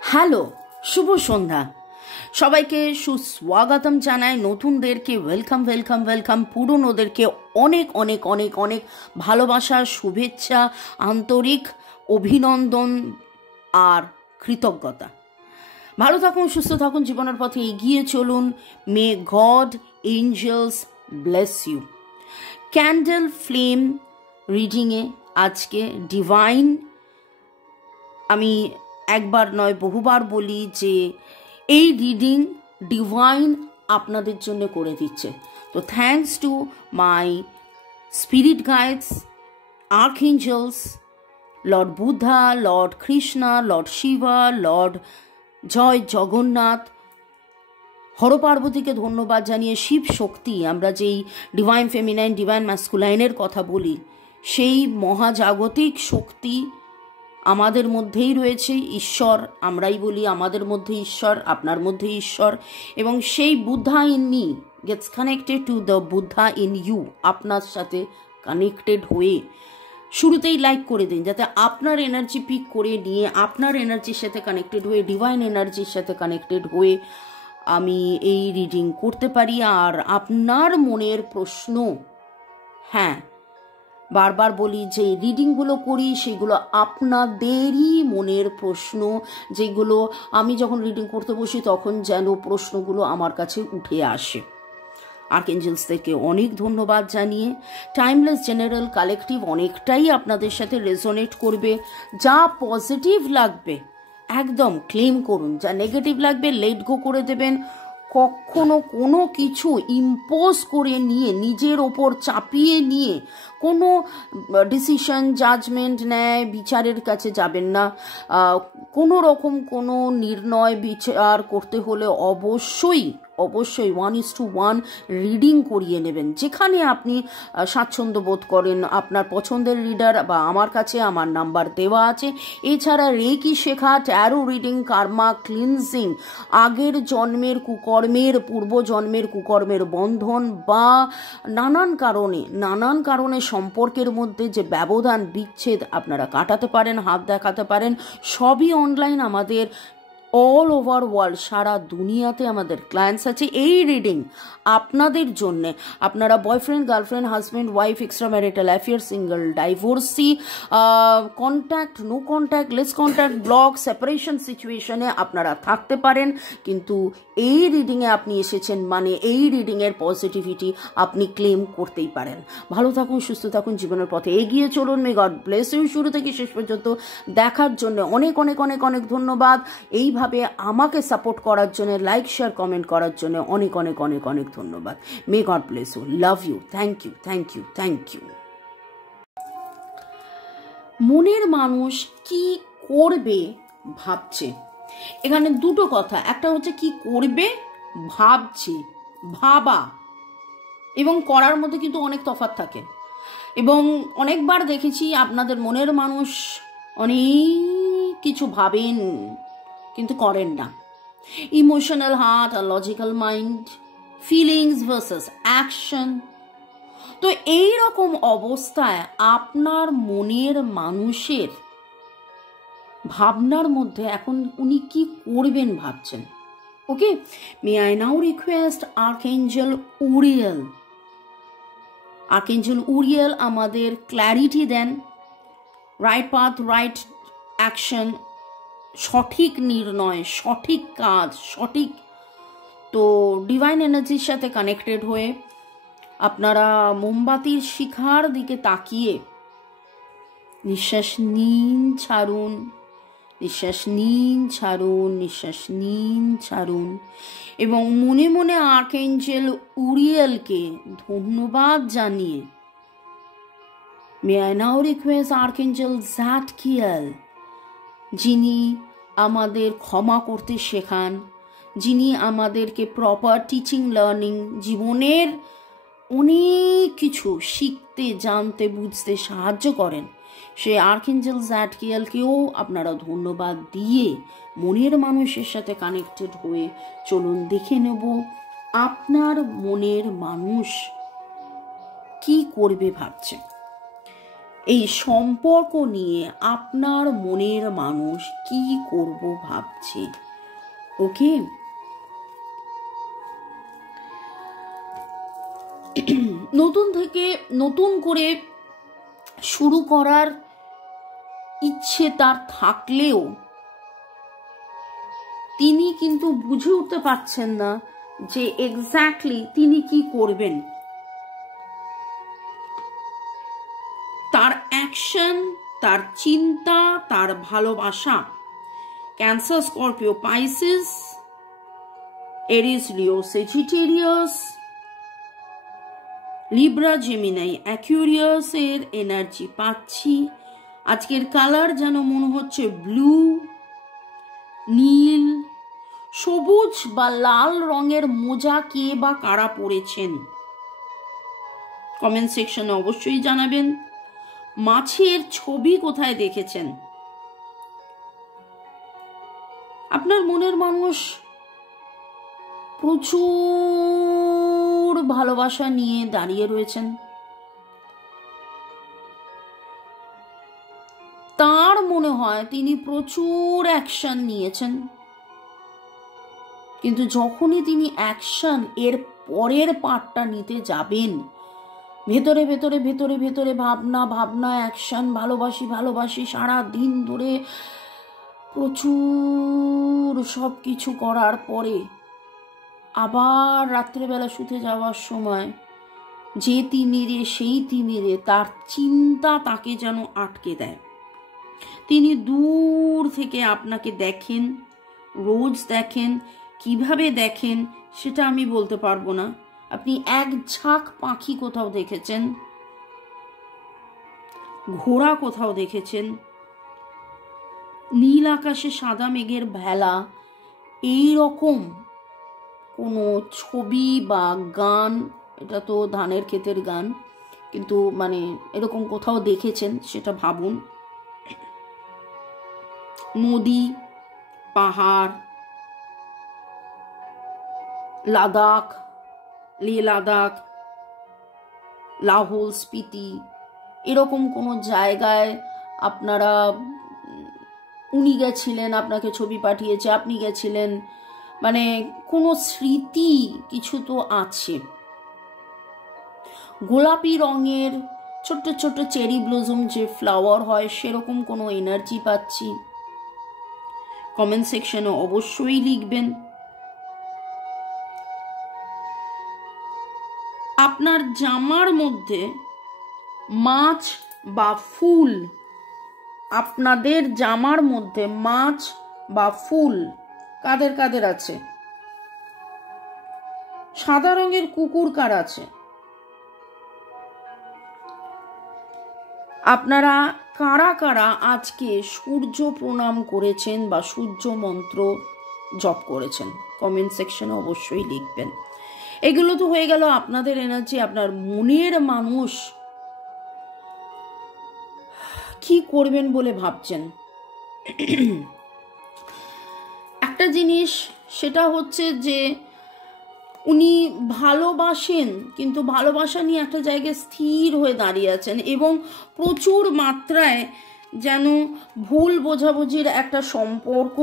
Hello, শুভ সন্ধ্যা। সবাইকে সুস্বাগতম জানাই। নতুনদেরকে ওয়েলকাম ওয়েলকাম ওয়েলকাম, পুরনোদেরকে অনেক অনেক অনেক অনেক ভালোবাসা, শুভেচ্ছা, আন্তরিক অভিনন্দন আর কৃতজ্ঞতা। ভালো থাকুন, সুস্থ থাকুন, জীবনের পথে এগিয়ে চলুন। May God angels bless you. Candle flame রিডিংয়ে আজকে ডিভাইন, আমি একবার নয় বহুবার বলি যে এই রিডিং ডিভাইন আপনাদের জন্য করে দিচ্ছে। তো thanks to my spirit guides, archangels, lord Buddha, lord Krishna, lord Shiva, lord Jai Jagannath, হরপার্বতীকে ধন্যবাদ জানিয়ে শিব শক্তি, আমরা যেই ডিভাইন ফেমিনাইন ডিভাইন ম্যাসকুলাইনের কথা বলি, সেই মহাজাগতিক শক্তি আমাদের মধ্যেই রয়েছে। ঈশ্বর আমরাই বলি, আমাদের মধ্যে ঈশ্বর, আপনার মধ্যে ঈশ্বর, এবং সেই Buddha in me gets connected to the Buddha in you. আপনার সাথে কানেক্টেড হয়ে শুরুতেই লাইক করে দিন, যাতে আপনার এনার্জি পিক করে নিয়ে আপনার এনার্জির সাথে কানেক্টেড হয়ে, ডিভাইন এনার্জির সাথে কানেক্টেড হয়ে আমি এই রিডিং করতে পারি। আর আপনার মনের প্রশ্ন, হ্যাঁ বারবার বলি যে রিডিংগুলো করি সেগুলো আপনাদেরই মনের প্রশ্ন, যেগুলো আমি যখন রিডিং করতে বসি তখন যেন প্রশ্নগুলো আমার কাছে উঠে আসে। আর্কএঞ্জেলসদেরকে অনেক ধন্যবাদ জানিয়ে টাইমলেস জেনারেল কালেকটিভ অনেকটাই আপনাদের সাথে রেজোনেট করবে। যা পজিটিভ লাগবে একদম ক্লেম করুন, যা নেগেটিভ লাগবে লেট গো করে দেবেন। কখনো কোনো কিছু ইম্পোজ করে নিয়ে, নিজের ওপর চাপিয়ে নিয়ে কোনো ডিসিশন, জাজমেন্ট, ন্যায় বিচারের কাছে যাবেন না। কোনো রকম কোনো নির্ণয় বিচার করতে হলে অবশ্যই 1:1 রিডিং করিয়ে নেবেন। যেখানে আপনি স্বাচ্ছন্দ্য বোধ করেন, আপনার পছন্দের রিডার বা আমার কাছে আমার নাম্বার দেওয়া আছে। এছাড়া রেকি শেখা, ট্যারো রিডিং, কার্মা ক্লিনজিং, আগের জন্মের কুকর্মের, পূর্বজন্মের কুকর্মের বন্ধন বা নানান কারণে সম্পর্কের মধ্যে যে ব্যবধান, বিচ্ছেদ আপনারা কাটাতে পারেন, হাত দেখাতে পারেন। সবই অনলাইন, আমাদের অল ওভার ওয়ার্ল্ড, সারা দুনিয়াতে আমাদের ক্লায়েন্টস আছে। এই রিডিং আপনাদের জন্যে, আপনারা boyfriend, girlfriend, husband, wife, extra marital affair, single, divorcee, contact, no contact, less contact, block, separation সিচুয়েশনে আপনারা থাকতে পারেন। কিন্তু এই রিডিংয়ে আপনি এসেছেন মানে এই রিডিংয়ের পজিটিভিটি আপনি ক্লেম করতেই পারেন। ভালো থাকুন, সুস্থ থাকুন, জীবনের পথে এগিয়ে চলুন। May God bless you. শুরু থেকে শেষ পর্যন্ত দেখার জন্য অনেক অনেক অনেক অনেক ধন্যবাদ। এইভাবে আমাকে সাপোর্ট করার জন্য, লাইক শেয়ার কমেন্ট করার জন্য অনেক অনেক অনেক অনেক ধন্যবাদ। May God bless you, love you, thank you, thank you, thank you. মনের মানুষ কি করবে ভাবছে। এখানে দুটো কথা, একটা হচ্ছে কি করবে ভাবছে, ভাবা এবং করার মধ্যে কিন্তু অনেক তফাৎ থাকে। এবং অনেকবার দেখেছি আপনাদের মনের মানুষ অনেক কিছু ভাবেন কিন্তু করেন না। ইমোশনাল হার্ট আর logical mind, feelings versus action. তো এই রকম অবস্থায় আপনার মনের মানুষের ভাবনার মধ্যে এখন উনি কি করবেন ভাবছেন। Okay, may I now request archangel Uriel. Archangel Uriel আমাদের ক্ল্যারিটি দেন, রাইট পাথ, রাইট অ্যাকশন, সঠিক নির্ণয়, সঠিক কাজ, সঠিক। তো ডিভাইন এনার্জির সাথে কানেক্টেড হয়ে আপনারা মোমবাতির শিখার দিকে তাকিয়ে নিঃশ্বাস নিন, ছাড়ুন, নিঃশ্বাস নিন, ছাড়ুন, নিঃশ্বাস নিন, ছাড়ুন, এবং মনে মনে আর্কএঞ্জেল উরিয়েলকে ধন্যবাদ জানিয়ে মে আই নাও রিকোয়েস্ট আর্কএঞ্জেল জাটকিয়েল, যিনি আমাদের ক্ষমা করতে শেখান, যিনি আমাদেরকে প্রপার টিচিং লার্নিং, জীবনের অনেক কিছু শিখতে, জানতে, বুঝতে সাহায্য করেন, সেই আর্কএঞ্জেল জাটকিয়েলকেও আপনারা ধন্যবাদ দিয়ে মনের মানুষের সাথে কানেক্টেড হয়ে চলুন দেখে নেব আপনার মনের মানুষ কি করবে ভাবছে। এই সম্পর্ক নিয়ে আপনার মনের মানুষ কি করব ভাবছে। ওকে, নতুন করে শুরু করার ইচ্ছে তার থাকলেও তিনি কিন্তু বুঝে উঠতে পারছেন না যে এক্স্যাক্টলি তিনি কি করবেন। তার অ্যাকশন, তার চিন্তা, তার ভালোবাসা। ক্যান্সার, স্করপিও, পাইসিস, এরিস, লিও, সেজিটেরিয়াস, লিব্রা, জেমিনাই, অ্যাকুয়ারিয়াস এর এনার্জি পাচ্ছি। আজকের কালার যেন মনে হচ্ছে ব্লু, নীল, সবুজ বা লাল রঙের মোজা কে বা কারা পরেছেন কমেন্ট সেকশনে অবশ্যই জানাবেন। মাছের ছবি কোথায় দেখেছেন? আপনার মনের মানুষ প্রচুর ভালোবাসা নিয়ে দাঁড়িয়ে রয়েছেন। তার মনে হয় তিনি প্রচুর অ্যাকশন নিয়েছেন, কিন্তু যখনই তিনি অ্যাকশন এর পরের পার্টটা নিতে যাবেন, ভেতরে ভেতরে ভেতরে ভেতরে ভাবনা অ্যাকশন, ভালোবাসি সারা দিন ধরে প্রচুর সব কিছু করার পরে আবার রাত্রেবেলা শুতে যাওয়ার সময় যে তিমিরে সেই তিমিরে তার চিন্তা তাকে যেন আটকে দেয়। তিনি দূর থেকে আপনাকে দেখেন, রোজ দেখেন, কিভাবে দেখেন সেটা আমি বলতে পারবো না। আপনি এক ঝাঁক পাখি কোথাও দেখেছেন, ঘোড়া কোথাও দেখেছেন, নীল আকাশে সাদা মেঘের ভেলা, এই রকম কোনো ছবি বা গান, এটা তো ধানের ক্ষেতের গান, কিন্তু মানে এরকম কোথাও দেখেছেন সেটা ভাবুন। নদী, পাহাড়, লাদাখ, লে লাদাখ, লাহোল, স্পিতি, এরকম কোনো জায়গায় আপনারা, উনি গেছিলেন, আপনাকে ছবি পাঠিয়েছে, আপনি গেছিলেন, মানে কোনো স্মৃতি কিছু তো আছে। গোলাপি রঙের ছোট্ট ছোট্ট চেরি ব্লজম যে ফ্লাওয়ার হয় সেরকম কোনো এনার্জি পাচ্ছি। কমেন্ট সেকশনে অবশ্যই লিখবেন। আপনার জামার মধ্যে মাছ বা ফুল, আপনাদের জামার মধ্যে মাছ বা ফুল কাদের কাদের আছে? সাদা রঙের কুকুর কার আছে? আপনারা কারা কারা আজকে সূর্য প্রণাম করেছেন বা সূর্য মন্ত্র জপ করেছেন? কমেন্ট সেকশনে অবশ্যই লিখবেন। এগুলো তো হয়ে গেল আপনাদের এনার্জি। আপনার মনের মানুষ কি করবেন বলে ভাবছেন। একটা জিনিস সেটা হচ্ছে যে উনি ভালোবাসেন, কিন্তু ভালোবাসা নিয়ে একটা জায়গায় স্থির হয়ে দাঁড়িয়ে আছেন এবং প্রচুর মাত্রায় যেন ভুল বোঝাবুঝির একটা সম্পর্ক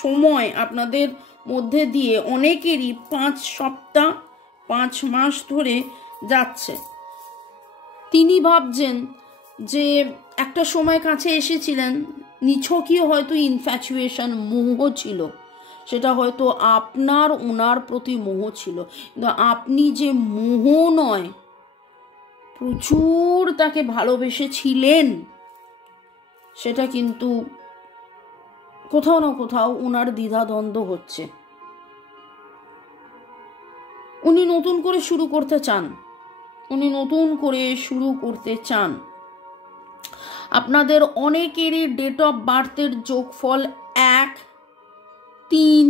সময় আপনাদের মধ্যে দিয়ে অনেকেরই 5 সপ্তাহ 5 মাস ধরে যাচ্ছে। তিনি ভাবছেন যে একটা সময় কাছে এসেছিলেন, নিছকই হয়তো ইনফ্যাচুয়েশন, মোহ ছিল, সেটা হয়তো আপনার ওনার প্রতি মোহ ছিল, কিন্তু আপনি যে মোহ নয় প্রচুর তাকে ভালোবেসেছিলেন সেটা কিন্তু কোথাও না কোথাও ওনার দ্বিধাদ্বন্দ্ব হচ্ছে। উনি নতুন করে শুরু করতে চান। আপনাদের অনেকেরই ডেট অফ বার্থের যোগফল 1, 3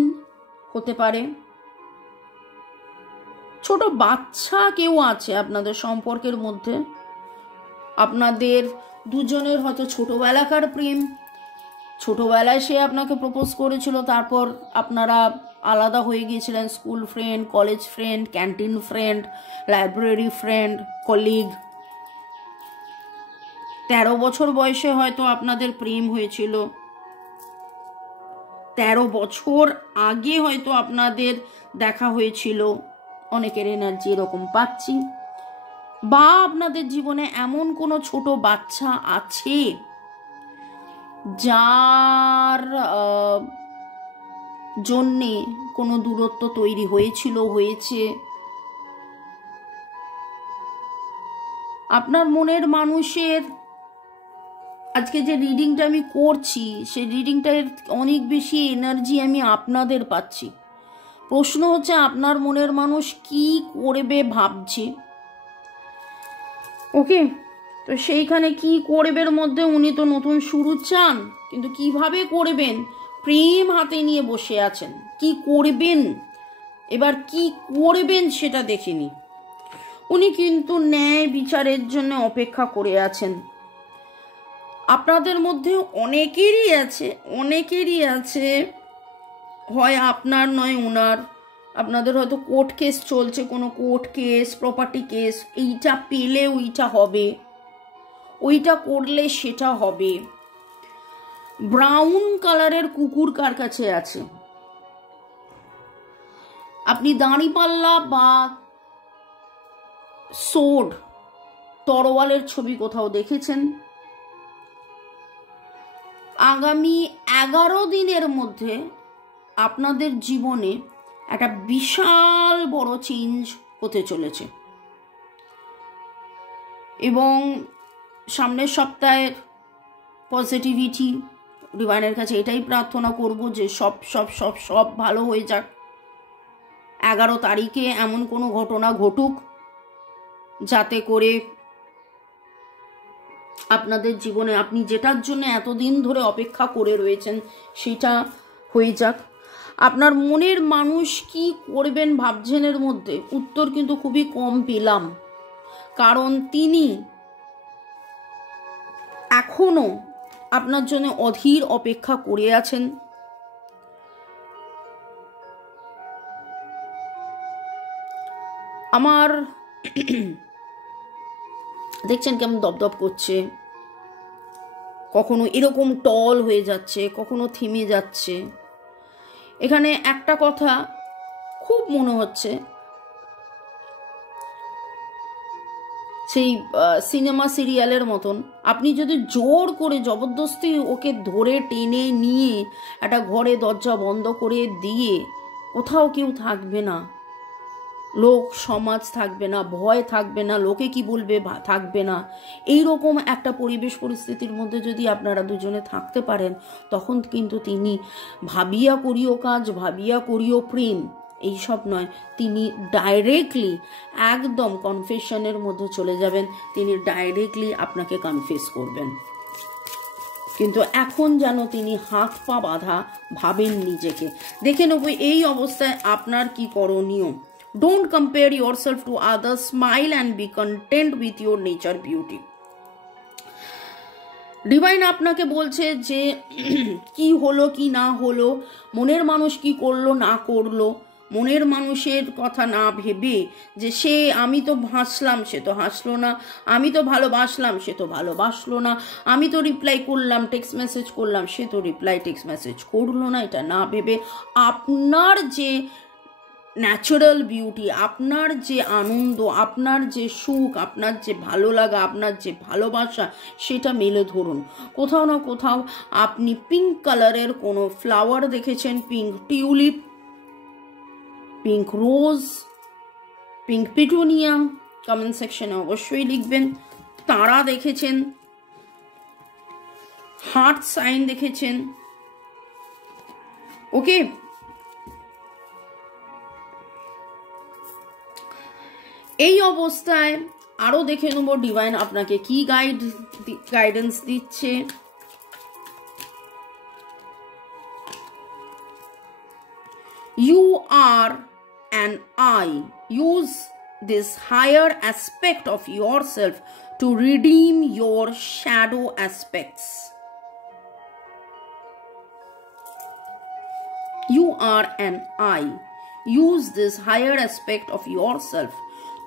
হতে পারে। ছোট বাচ্চা কেউ আছে আপনাদের সম্পর্কের মধ্যে। আপনাদের দুজনের হয়তো ছোটবেলাকার প্রেম, ছোটবেলায় সে আপনাকে প্রপোজ করেছিল, তারপর আপনারা আলাদা হয়ে গিয়েছিলেন। School friend, college friend, canteen friend, library friend, colleague. 13 বছর বয়সে হয়তো আপনাদের প্রেম হয়েছিল, 13 বছর আগে হয়তো আপনাদের দেখা হয়েছিল, অনেকের এনার্জি এরকম পাচ্ছি। বা আপনাদের জীবনে এমন কোনো ছোট বাচ্চা আছে যার জন্যে কোনো দূরত্ব তৈরি হয়েছিল, হয়েছে। আপনার মনের মানুষের আজকে যে রিডিংটা আমি করছি, সেই রিডিংটার অনেক বেশি এনার্জি আমি আপনাদের পাচ্ছি। প্রশ্ন হচ্ছে আপনার মনের মানুষ কি করবে ভাবছে। ওকে, তো সেইখানে কি করবের মধ্যে উনি তো নতুন শুরু চান, কিন্তু কিভাবে করবেন প্রেম হাতে নিয়ে বসে আছেন। কি করবেন, এবার কি করবেন সেটা দেখিনি। উনি কিন্তু ন্যায় বিচারের জন্য অপেক্ষা করে আছেন। আপনাদের মধ্যে অনেকেরই আছে হয় আপনার নয় ওনার, আপনাদের হয়তো কোর্ট কেস চলছে, কোনো কোর্ট কেস, প্রপার্টি কেস, এইটা পেলে ওইটা হবে, ওইটা করলে সেটা হবে। ব্রাউন কালারের কুকুর কার কাছে আছে? আপনি দাঁড়িপাল্লা বা সোড, তরোয়ালের ছবি কোথাও দেখেছেন? আগামী 11 দিনের মধ্যে আপনাদের জীবনে একটা বিশাল বড় চেঞ্জ হতে চলেছে, এবং সামনের সপ্তাহের পজিটিভিটি, ডিভাইনের কাছে এটাই প্রার্থনা করব যে সব সব সব সব ভালো হয়ে যাক। 11 তারিখে এমন কোনো ঘটনা ঘটুক যাতে করে আপনাদের জীবনে আপনি যেটার জন্য এতদিন ধরে অপেক্ষা করে রয়েছেন সেটা হয়ে যাক। আপনার মনের মানুষ কি করবেন ভাবছেন, এর মধ্যে উত্তর কিন্তু খুবই কম পেলাম, কারণ তিনি এখনো আপনার জন্য অধীর অপেক্ষা করে আছেন। আমার দেখছেন কেমন দপদপ করছে, কখনো এরকম টল হয়ে যাচ্ছে, কখনো থেমে যাচ্ছে। এখানে একটা কথা খুব মনে হচ্ছে, সেই সিনেমা সিরিয়ালের মতন আপনি যদি জোর করে জবরদস্তি ওকে ধরে টেনে নিয়ে একটা ঘরে দরজা বন্ধ করে দিয়ে, কোথাও কেউ থাকবে না, লোক সমাজ থাকবে না, ভয় থাকবে না, লোকে কি বলবে থাকবে না, এই রকম একটা পরিবেশ পরিস্থিতির মধ্যে যদি আপনারা দুজনে থাকতে পারেন, তখন কিন্তু তিনি ভাবিয়া করিও কাজ, ভাবিয়া করিও প্রেম, এইসব নয়, তিনি ডাইরেক্টলি একদম কনফেশনের মধ্যে চলে যাবেন, তিনি ডাইরেক্টলি আপনাকে কনফেস করবেন। কিন্তু এখন যেন তিনি হাত পা বাঁধা ভাবেন নিজেকে। দেখে নেব এই অবস্থায় আপনার কি করণীয়। Don't compare yourself to others. Smile and be content with your nature beauty. Divine আপনাকে বলছে যে কি হলো কি না হলো, মনের মানুষ কি করলো না করলো, মনের মানুষের কথা না ভেবে যে সে, আমি তো হাসলাম সে তো হাসলো না, আমি তো ভালোবাসলাম সে তো ভালোবাসলো না, আমি তো রিপ্লাই করলাম, টেক্সট মেসেজ করলাম, সে তো রিপ্লাই টেক্সট মেসেজ করলো না, এটা না ভেবে আপনার যে ন্যাচারাল বিউটি, আপনার যে আনন্দ, আপনার যে সুখ, আপনার যে ভালো লাগা, আপনার যে ভালোবাসা, সেটা মেলে ধরুন। কোথাও না কোথাও আপনি পিঙ্ক কালারের কোনো ফ্লাওয়ার দেখেছেন, পিঙ্ক টিউলিপ, পিঙ্ক রোজ, পিঙ্ক পিটুনিয়া, কমেন্ট সেকশনে অবশ্যই লিখবেন। তারা দেখেছেন, হার্ট সাইন দেখেছেন, ওকে। এই অবস্থায় আরো দেখে নেব ডিভাইন আপনাকে কি গাইডেন্স দিচ্ছে। You are an I. Use this higher aspect of yourself to redeem your shadow aspects. You are an I. Use this higher aspect of yourself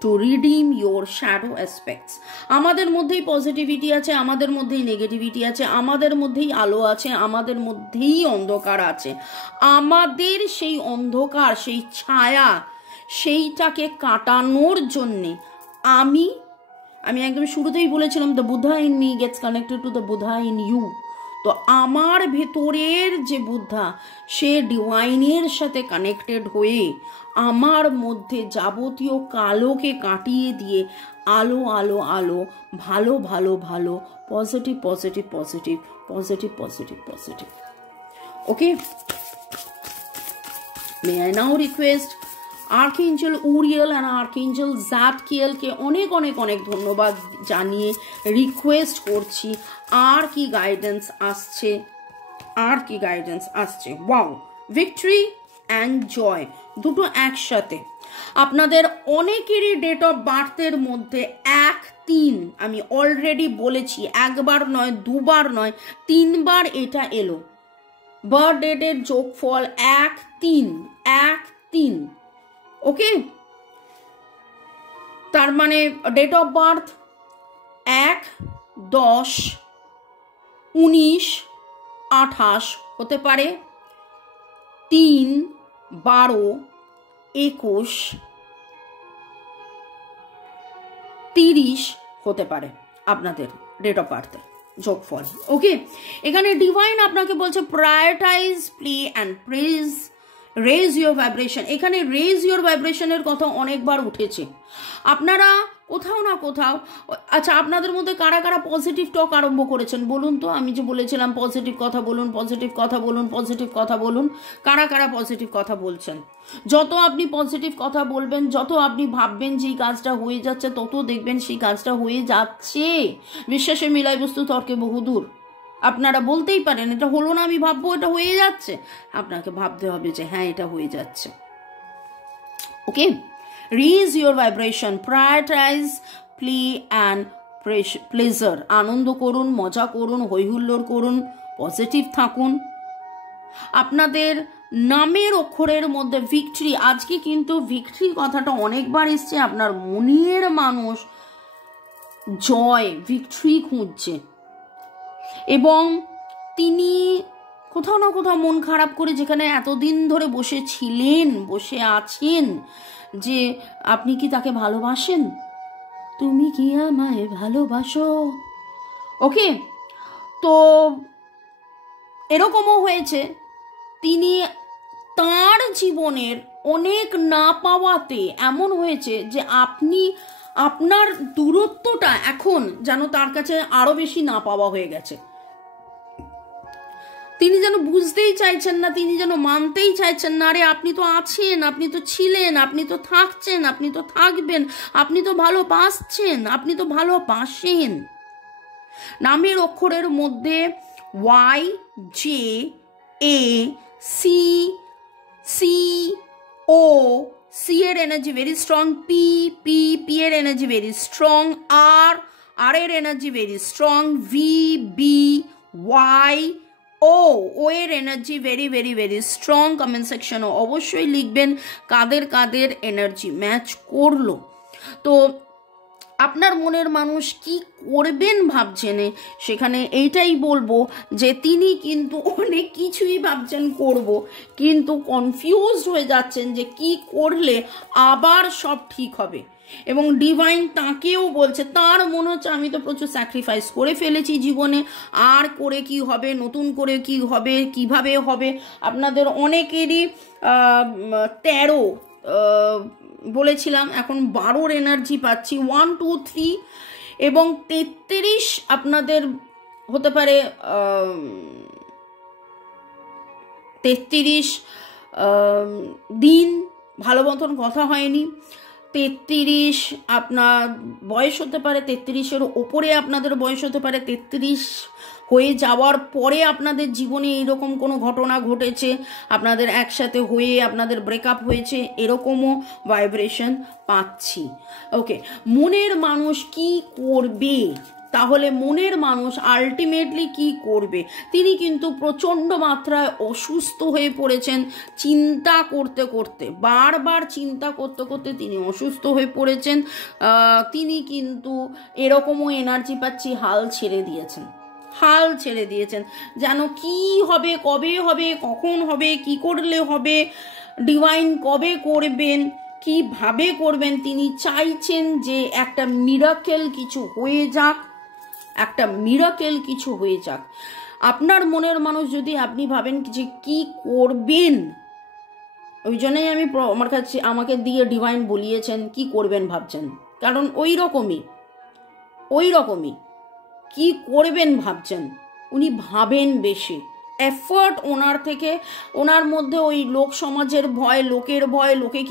to redeem your shadow aspects. আমাদের মধ্যেই positivity আছে, আমাদের মধ্যেই negativity আছে, আমাদের মধ্যেই আলো আছে, আমাদের মধ্যেই অন্ধকার আছে। আমাদের সেই অন্ধকার, সেই ছায়া, সেইটাকে কাটানোর জন্যে আমি একদম শুরুতেই বলেছিলাম, the Buddha in me gets connected to the Buddha in you. তো আমার ভেতরের যে বুদ্ধা, সে ডিভাইনের সাথে কানেক্টেড হয়ে আমার মধ্যে যাবতীয় কালোকে কাটিয়ে দিয়ে আলো আলো আলো, ভালো ভালো ভালো, positive positive positive positive positive positive. Okay, may I now request archangel Uriel and archangel জাটকিয়েলকে অনেক অনেক অনেক ধন্যবাদ জানিয়ে রিকোয়েস্ট করছি, আর কি গাইডেন্স আসছে, আর কি গাইডেন্স আসছে। ওয়াও, ভিক্টরি অ্যান্ড জয় দুটো একসাথে। আপনাদের অনেকেরই ডেট অফ বার্থের মধ্যে 1-3, আমি অলরেডি বলেছি, একবার নয়, দুবার নয়, 3বার এটা এলো। বার্থ ডেটের যোগফল 1-3। ওকে, তার মানে ডেট অফ বার্থ 1, 10, 19, 28 হতে পারে, 3, 12, 21, 30 হতে পারে আপনাদের ডেট অফ বার্থের যোগফল। ওকে, এখানে ডিভাইন আপনাকে বলছে prioritise, play and praise, raise your vibration. এখানে রেজ ইউর ভাইব্রেশনের কথা অনেকবার উঠেছে। আপনারা কোথাও না কোথাও, আচ্ছা আপনাদের মধ্যে কারা কারা পজিটিভ টক আরম্ভ করেছেন বলুন তো? আমি যে বলেছিলাম পজিটিভ কথা বলুন, পজিটিভ কথা বলুন, পজিটিভ কথা বলুন, কারা কারা পজিটিভ কথা বলছেন? যত আপনি পজিটিভ কথা বলবেন, যত আপনি ভাববেন যে এই কাজটা হয়ে যাচ্ছে, তত দেখবেন সেই কাজটা হয়ে যাচ্ছে। বিশ্বাসে মিলাই বস্তু তর্কে বহুদূর। আপনারা বলতেই পারেন এটা হলো না, আমি ভাববো এটা হয়ে যাচ্ছে, আপনাকে ভাবতে হবে যে হ্যাঁ এটা হয়ে যাচ্ছে। Okay, raise your vibration, prioritise, play and pleasure. আনন্দ করুন, মজা করুন, হৈহুল্লোড় করুন, পজিটিভ থাকুন। আপনাদের নামের অক্ষরের মধ্যে ভিক্টরি, আজকে কিন্তু ভিক্টরি কথাটা অনেকবার এসছে। আপনার মনের মানুষ জয়, ভিক্টরি খুঁজছে, এবং তিনি কোথাও না কোথাও মন খারাপ করে, যেখানে এতদিন ধরে বসেছিলেন, বসে আছেন, যে আপনি কি তাকে ভালোবাসেন, তুমি কি আমায় ভালোবাসো। ওকে, তো এরকমও হয়েছে তিনি তার জীবনের অনেক না পাওয়াতে এমন হয়েছে যে আপনি, আপনার দূরত্বটা এখন যেন তার কাছে আরো বেশি না পাওয়া হয়ে গেছে। তিনি যেন বুঝতেই চাইছেন না, তিনি যেন মানতেই চাইছেন না, আরে আপনি তো আছেন, আপনি তো ছিলেন, আপনি তো থাকছেন, আপনি তো থাকবেন, আপনি তো ভালোবাসছেন, আপনি তো ভালোবাসেন। নামের অক্ষরের মধ্যে Y, J, A, C, C, O, C এর energy very strong, P, P, P এর energy very strong, R, R এর energy very strong, V, B, Y, O, O এর energy very very very strong. Comment সেকশনে অবশ্যই লিখবেন কাদের কাদের energy match করলো। তো আপনার মনের মানুষ কি করবেন ভাবছেন, সেখানে এইটাই বলবো যে তিনি কিন্তু অনেক কিছুই ভাবছেন করব, কিন্তু কনফিউজড হয়ে যাচ্ছেন যে কি করলে আবার সব ঠিক হবে। এবং ডিভাইন তাকেও বলছে, তার মনে হচ্ছে আমি তো প্রচুর স্যাক্রিফাইস করে ফেলেছি জীবনে, আর করে কি হবে, নতুন করে কি হবে, কিভাবে হবে। আপনাদের অনেকেরই 13 বলেছিলাম, এখন 12 এনার্জি পাচ্ছি, 1, 2, 3 এবং 33 আপনাদের হতে পারে। 33 দিন ভালো মতন কথা হয়নি, 33 আপনার বয়স হতে পারে, 33-এর ওপরে আপনাদের বয়স হতে পারে, 33 হয়ে যাওয়ার পরে আপনাদের জীবনে এরকম কোনো ঘটনা ঘটেছে, আপনাদের একসাথে হয়ে আপনাদের ব্রেকআপ হয়েছে, এরকমও ভাইব্রেশন পাচ্ছি। ওকে, মনের মানুষ কি করবে, তাহলে মনের মানুষ আলটিমেটলি কি করবে? তিনি কিন্তু প্রচণ্ড মাত্রায় অসুস্থ হয়ে পড়েছেন, চিন্তা করতে করতে, বারবার চিন্তা করতে করতে তিনি অসুস্থ হয়ে পড়েছেন। তিনি কিন্তু এরকমও এনার্জি পাচ্ছি হাল ছেড়ে দিয়েছেন, যেন কি হবে, কবে হবে, কখন হবে, কি করলে হবে, ডিভাইন কবে করবেন, কিভাবে করবেন। তিনি চাইছেন যে একটা মিরাকেল কিছু হয়ে যাক, আপনার মনের মানুষ। যদি আপনি ভাবেন যে কি করবেন, ওই জন্যই আমি আমাকে দিয়ে ডিভাইন বলিয়েছেন কি করবেন ভাবছেন, কারণ ওই রকমই কি করবেন ভাবছেন। উনি ভাবেন বেশি, এফর্ট ওনার মধ্যে ওই লোক সমাজের ভয়, লোকের ভয়, লোকে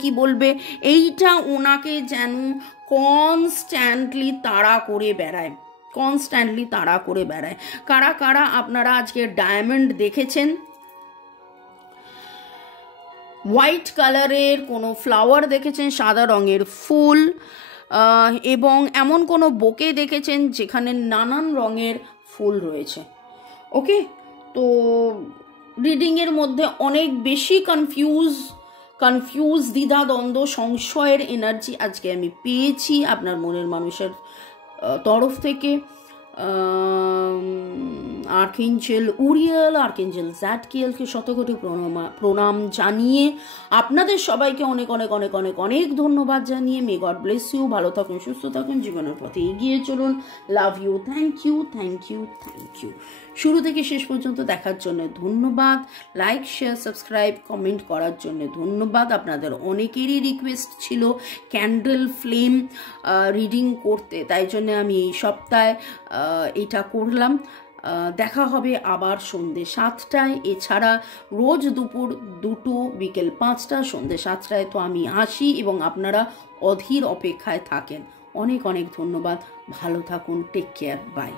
কি বলবে এইটা ওনাকে যেন কনস্ট্যান্টলি তাড়া করে বেড়ায়। কারা কারা আপনারা আজকে ডায়মন্ড দেখেছেন, হোয়াইট কালারের কোনো ফ্লাওয়ার দেখেছেন, সাদা রঙের ফুল, এবং এমন কোনো বোকে দেখেছেন যেখানে নানান রঙের ফুল রয়েছে? ওকে, তো রিডিংয়ের মধ্যে অনেক বেশি কনফিউজ দ্বিধাদ্বন্দ্ব সংশয়ের এনার্জি আজকে আমি পেয়েছি আপনার মনের মানুষের তরফ থেকে। আর্কেঞ্জেল উরিয়েল, আর্কেঞ্জেল জ্যাডকিয়েলকে শতকোটি প্রণাম জানিয়ে আপনাদের সবাইকে অনেক অনেক অনেক অনেক অনেক ধন্যবাদ জানিয়ে মে গড ব্লেস ইউ। ভালো থাকুন, সুস্থ থাকুন, জীবনের পথে এগিয়ে চলুন। Love you, thank you. শুরু থেকে শেষ পর্যন্ত দেখার জন্য ধন্যবাদ। লাইক, শেয়ার, সাবস্ক্রাইব, কমেন্ট করার জন্য ধন্যবাদ। আপনাদের অনেকেরই রিকোয়েস্ট ছিল ক্যান্ডেল ফ্লেম রিডিং করতে, তাই জন্য আমি এই সপ্তাহে এটা করলাম। দেখা হবে আবার সন্ধ্যে 7টায়, এছাড়া রোজ দুপুর 2টো, বিকেল 5টা, সন্ধ্যে 7টায় তো আমি আসি এবং আপনারা অধীর অপেক্ষায় থাকেন। অনেক অনেক ধন্যবাদ, ভালো থাকুন, টেক কেয়ার, বাই।